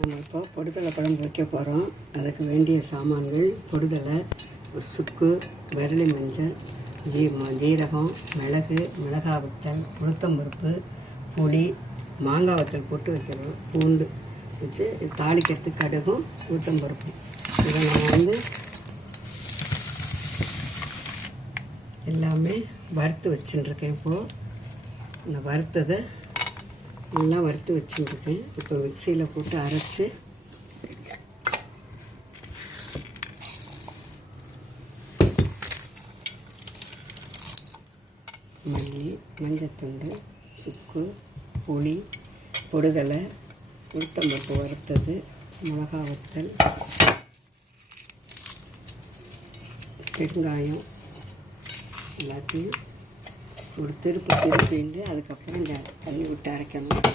நம்ம இப்போ பொடுதலை குழம்பு வைக்க போகிறோம். அதுக்கு வேண்டிய சாமான்கள்: பொடுதலை, ஒரு சுக்கு, விரலி மஞ்சள், ஜீரகம், மிளகு, மிளகாய் வத்தல், உளுத்தம்பருப்பு, புளி, மாங்காய் வத்தல் போட்டு வைக்கணும். பூண்டு வச்சு தாளிக்கிறதுக்கு கடுகும் உளுத்தம்பருப்பு. இதை நம்ம எல்லாமே வறுத்து வச்சுட்டுருக்கேன். இப்போது இந்த வறுத்ததை எல்லாம் வறுத்து வச்சுட்டுருக்கேன். இப்போ மிக்சியில் போட்டு அரைச்சி மல்லி, மஞ்சத்தூண்டு, சுக்கு, புளி, பொடுதலை, உளுத்தம்பருப்பு வறுத்தது, மிளகாய் வத்தல், பெருங்காயம் எல்லாத்தையும் ஒரு திருப்பிட்டு அதுக்கப்புறம் இந்த தண்ணி விட்டு அரைக்கணும்.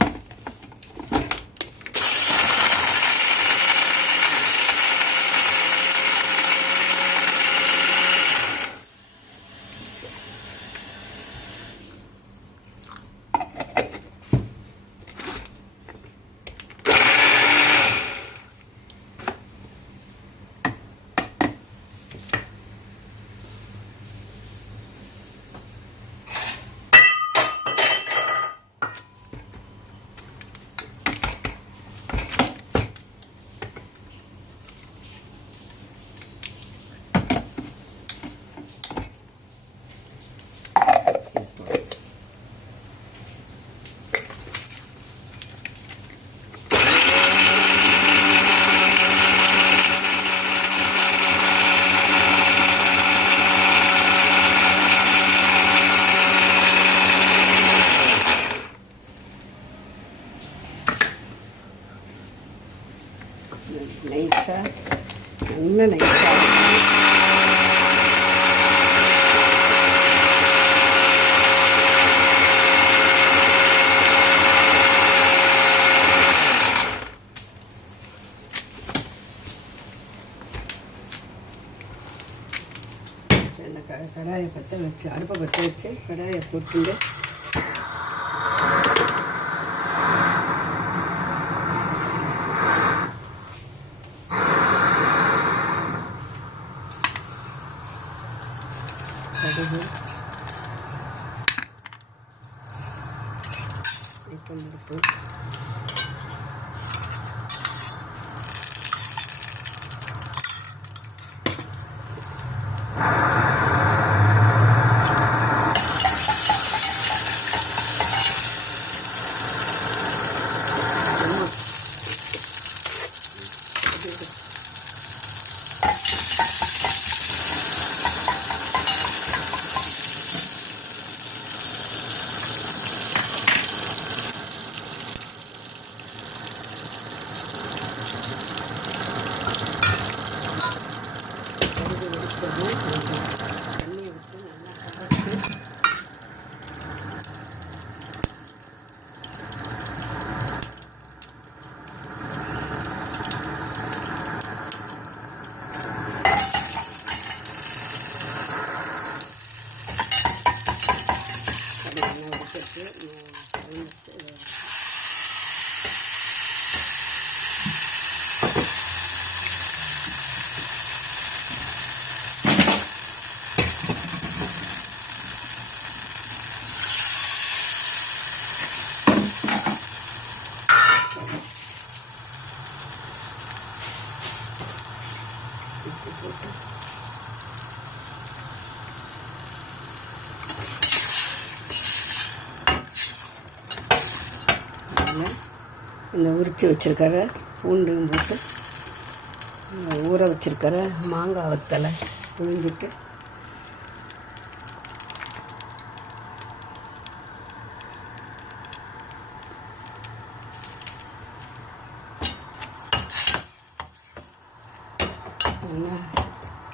நைஸாக நல்ல நைஸாக இந்த கடாயை பற்ற வச்சு அடுப்பை பற்ற வச்சு கடாயை போட்டுட்டு கடுகு, உளுத்தம்பருப்பு, தண்ணியை விட்டு நல்லா கரைச்சி அது நல்லா வச்சுட்டு போட்டு இந்த உரித்து வச்சுருக்கிற பூண்டும் போட்டு ஊற வச்சுருக்கிற மாங்காய் வத்தலை புழிஞ்சிட்டு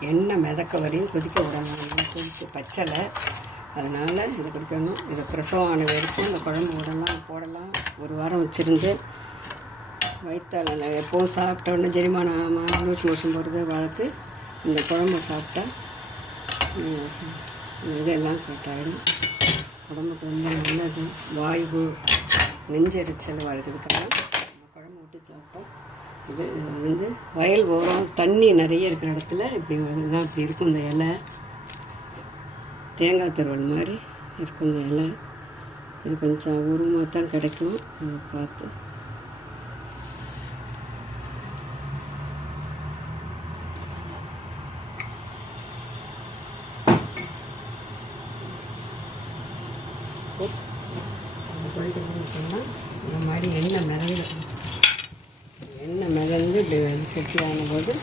எண்ணெய் மிதக்க வரையும் கொதிக்க விடணும். நல்லா கொதித்து பச்சலை, அதனால் இதை குடிக்கணும். இதை பிரசவம் ஆன வரைக்கும் இந்த குழம்பு போடலாம். ஒரு வாரம் வச்சுருந்து வயிற்றால் எப்போவும் சாப்பிட்டோன்னே ஜெரிமானம் லூஸ் மோஷன் போகிறது வழக்கு. இந்த குழம்பு சாப்பிட்டா இதெல்லாம் கட்டாயிடும். உடம்புக்கு ரொம்ப நல்லது. வாய்வு, நெஞ்செரிச்சல் வாழ்கிறதுக்கெல்லாம் நம்ம குழம்பு விட்டு சாப்பிட்டா இது வந்து வயல் ஓரம் தண்ணி நிறைய இருக்கிற இடத்துல இப்படி தான் இப்படி இருக்கும் இந்த இலை. தேங்காய் துருவல் மாதிரி இருக்கும் இந்த இலை. இது கொஞ்சம் உருமாக தான் கிடைக்கும், அதை பார்த்து. சொல்லிட்டு சொன்னால் இந்த மாதிரி எண்ணெய் மிதந்து இப்படி செட்டி ஆனபோது